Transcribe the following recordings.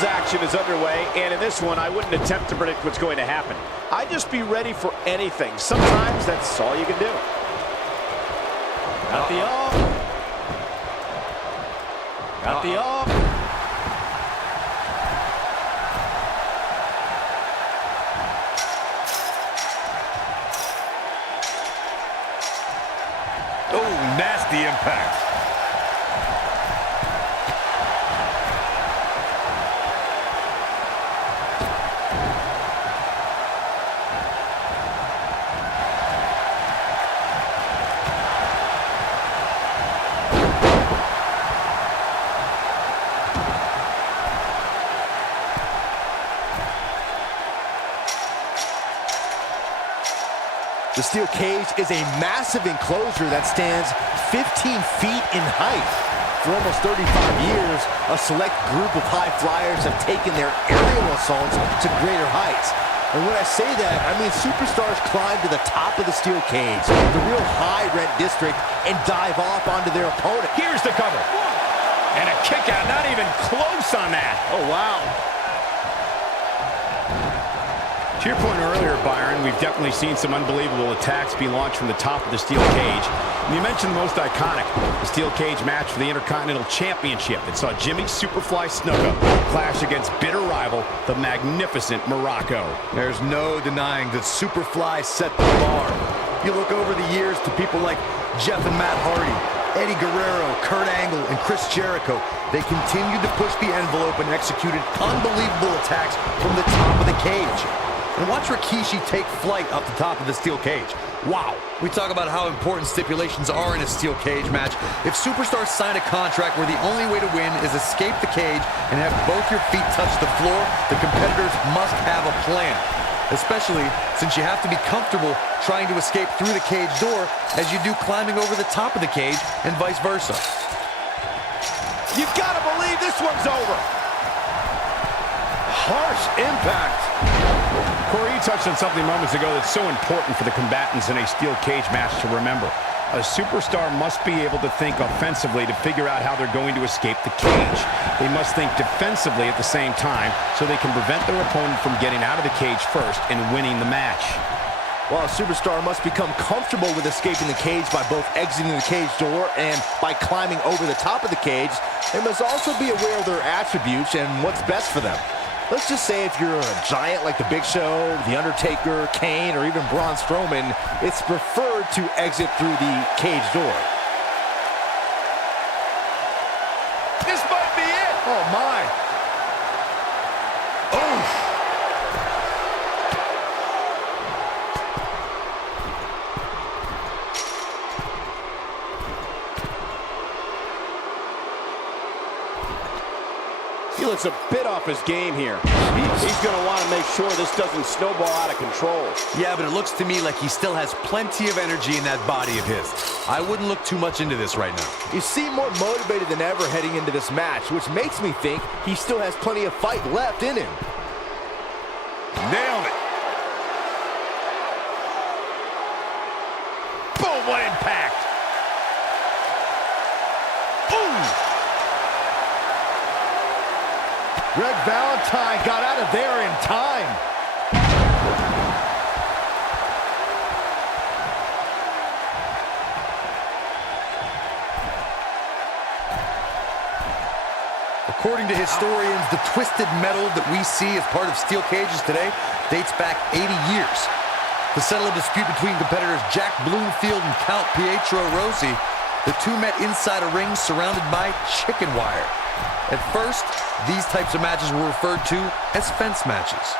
Singles action is underway, and in this one, I wouldn't attempt to predict what's going to happen. I'd just be ready for anything. Sometimes that's all you can do. Got the off. Got the off. Oh, nasty impact. The steel cage is a massive enclosure that stands 15 feet in height. For almost 35 years, a select group of high flyers have taken their aerial assaults to greater heights. And when I say that, I mean superstars climb to the top of the steel cage, the real high-rent district, and dive off onto their opponent. Here's the cover. And a kick out, not even close on that. Oh, wow. To your point earlier, Byron, we've definitely seen some unbelievable attacks be launched from the top of the steel cage. And you mentioned the most iconic, the steel cage match for the Intercontinental Championship that saw Jimmy Superfly Snuka clash against bitter rival, the magnificent Morocco. There's no denying that Superfly set the bar. You look over the years to people like Jeff and Matt Hardy, Eddie Guerrero, Kurt Angle, and Chris Jericho. They continued to push the envelope and executed unbelievable attacks from the top of the cage. And watch Rikishi take flight off the top of the steel cage. Wow. We talk about how important stipulations are in a steel cage match. If superstars sign a contract where the only way to win is escape the cage and have both your feet touch the floor, the competitors must have a plan. Especially since you have to be comfortable trying to escape through the cage door as you do climbing over the top of the cage and vice versa. You've got to believe this one's over. Harsh impact. Corey, you touched on something moments ago that's so important for the combatants in a steel cage match to remember. A superstar must be able to think offensively to figure out how they're going to escape the cage. They must think defensively at the same time so they can prevent their opponent from getting out of the cage first and winning the match. While a superstar must become comfortable with escaping the cage by both exiting the cage door and by climbing over the top of the cage, they must also be aware of their attributes and what's best for them. Let's just say if you're a giant like The Big Show, The Undertaker, Kane, or even Braun Strowman, it's preferred to exit through the cage door. This might be it. Oh, my. Oh. He looks a bit off his game here. He's going to want to make sure this doesn't snowball out of control. Yeah, but it looks to me like he still has plenty of energy in that body of his. I wouldn't look too much into this right now. You seem more motivated than ever heading into this match, which makes me think he still has plenty of fight left in him. Nailed it. Boom, what impact. Ooh. Red Valentine got out of there in time. According to historians, the twisted metal that we see as part of steel cages today dates back 80 years. To settle a dispute between competitors Jack Bloomfield and Count Pietro Rossi, the two met inside a ring surrounded by chicken wire. At first, these types of matches were referred to as fence matches.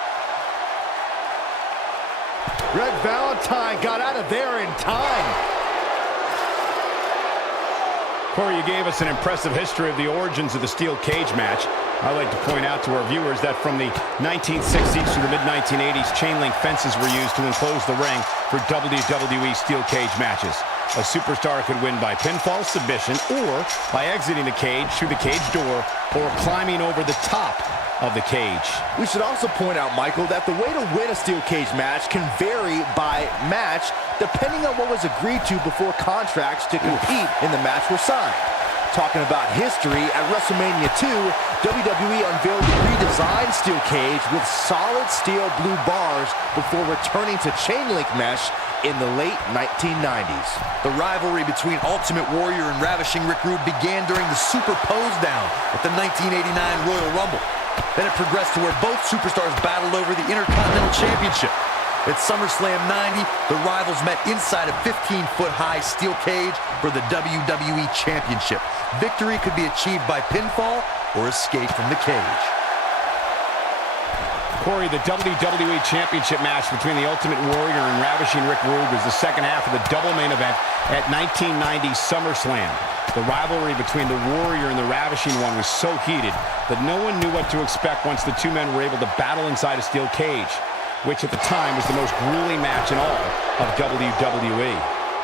Red Valentine got out of there in time. Corey, you gave us an impressive history of the origins of the steel cage match. I'd like to point out to our viewers that from the 1960s to the mid-1980s, chain link fences were used to enclose the ring for WWE steel cage matches. A superstar could win by pinfall submission or by exiting the cage through the cage door or climbing over the top of the cage. We should also point out, Michael, that the way to win a steel cage match can vary by match depending on what was agreed to before contracts to compete in the match were signed. Talking about history, at WrestleMania 2, WWE unveiled the redesigned steel cage with solid steel blue bars before returning to chain link mesh in the late 1990s. The rivalry between Ultimate Warrior and Ravishing Rick Rude began during the Super Pose Down at the 1989 Royal Rumble. Then it progressed to where both superstars battled over the Intercontinental Championship. At SummerSlam 90, the rivals met inside a 15-foot-high steel cage for the WWE Championship. Victory could be achieved by pinfall or escape from the cage. Corey, the WWE Championship match between the Ultimate Warrior and Ravishing Rick Rude was the second half of the double main event at 1990 SummerSlam. The rivalry between the Warrior and the Ravishing One was so heated that no one knew what to expect once the two men were able to battle inside a steel cage, which at the time was the most grueling match in all of WWE.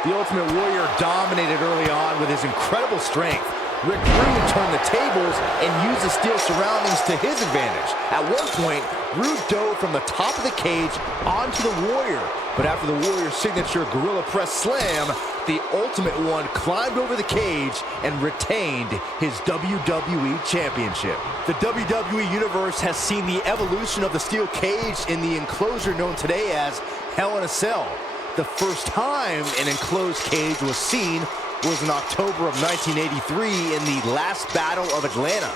The Ultimate Warrior dominated early on with his incredible strength. Rick Rude turned the tables and used the steel surroundings to his advantage. At one point, Rude dove from the top of the cage onto the Warrior. But after the Warrior's signature Gorilla Press Slam, the Ultimate One climbed over the cage and retained his WWE Championship. The WWE Universe has seen the evolution of the steel cage in the enclosure known today as Hell in a Cell. The first time an enclosed cage was seen was in October of 1983 in the last Battle of Atlanta.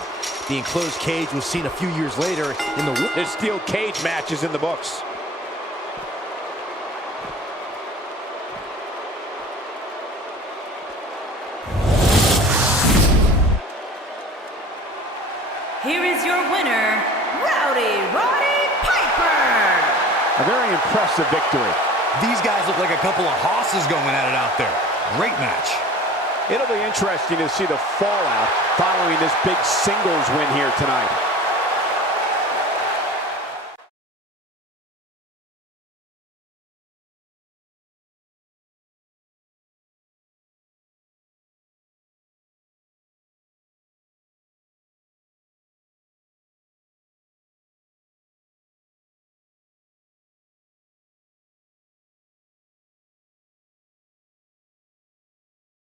The enclosed cage was seen a few years later in the... This steel cage match is in the books. Here is your winner, Roddy Piper. A very impressive victory. These guys look like a couple of hosses going at it out there. Great match. It'll be interesting to see the fallout following this big singles win here tonight.